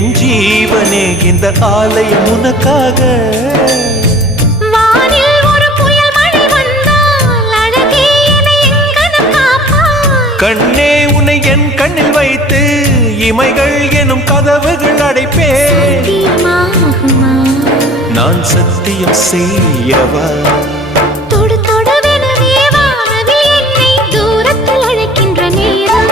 என் ஜீவனே இந்த ஆலயம் உனக்காக. வானில் ஒரு புயல் மழை வந்தால் அழகே என்னை எங்கனம் காப்பாய். கண்ணே உன்னை என் கண்ணில் வைத்து இமைகள் எனும் கதவுகள் அடைப்பேன். சத்தியமாகுமா? நான் சத்தியம் செய்யவா? தொடு தொடுவெனவே வானவில் என்னை தூரத்தில் அழைக்கின்ற நேரம்.